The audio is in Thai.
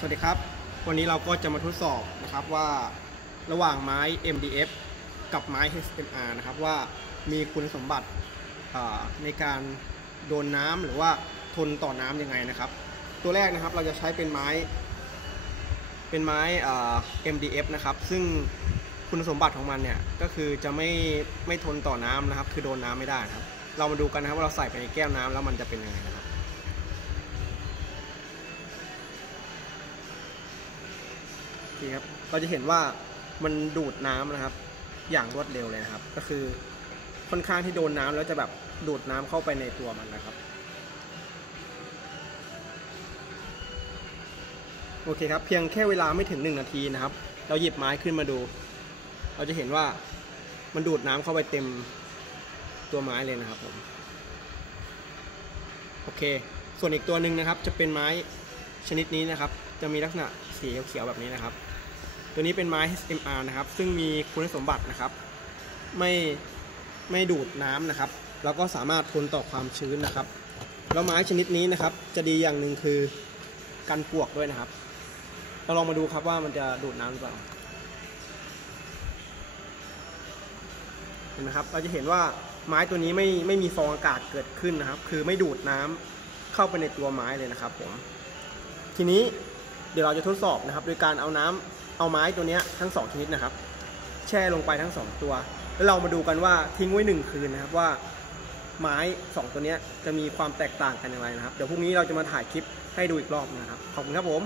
สวัสดีครับ วันนี้เราก็จะมาทดสอบนะครับว่าระหว่างไม้ MDF กับไม้ HMR นะครับว่ามีคุณสมบัติในการโดนน้ำหรือว่าทนต่อน้ำยังไงนะครับ ตัวแรกนะครับเราจะใช้เป็นไม้ เป็นไม้ MDF นะครับ ซึ่งคุณสมบัติของมันเนี่ยก็คือจะไม่ไม่ทนต่อน้ำนะครับ คือโดนน้ำไม่ได้นะครับ เรามาดูกันนะครับว่าเราใส่ไปในแก้วน้ำแล้วมันจะเป็นยังไงนะครับ นี่ครับเราจะเห็นว่ามันดูดน้ำนะครับ อย่างรวดเร็วเลยนะครับ ก็คือค่อนข้างที่โดนน้ำแล้วจะแบบดูดน้ำเข้าไปในตัวมันนะครับ โอเคครับ เพียงแค่เวลาไม่ถึง 1 นาทีนะครับ เราหยิบไม้ขึ้นมาดู เราจะเห็นว่ามันดูดน้ำเข้าไปเต็มตัวไม้เลยนะครับผมโอเค ส่วนอีกตัวหนึ่งนะครับ จะเป็นไม้ชนิดนี้นะครับ จะมีลักษณะสีเขียวๆแบบนี้นะครับ ตัวนี้เป็นไม้ HMR นะครับ ซึ่งมีคุณสมบัตินะครับ ไม่ไม่ดูดน้ำนะครับ แล้วก็สามารถทนต่อความชื้นนะครับ แล้วไม้ชนิดนี้นะครับ จะดีอย่างหนึ่งคือกันปวกด้วยนะครับ เราลองมาดูครับว่ามันจะดูดน้ำหรือเปล่า เห็นไหมครับ เราจะเห็นว่าไม้ตัวนี้ไม่ไม่มีฟองอากาศเกิดขึ้นนะครับ คือไม่ดูดน้ำเข้าไปในตัวไม้เลยนะครับผม ทีนี้เดี๋ยวเราจะทดสอบนะครับ โดยการเอาน้ำ เอาไม้ตัวนี้ทั้งสองชนิดนะครับ แช่ลงไปทั้งสองตัว แล้วเรามาดูกันว่าทิ้งไว้หนึ่งคืนนะครับว่าไม้สองตัวนี้จะมีความแตกต่างกันอย่างไรนะครับ เดี๋ยวพรุ่งนี้เราจะมาถ่ายคลิปให้ดูอีกรอบนะครับ ขอบคุณครับผม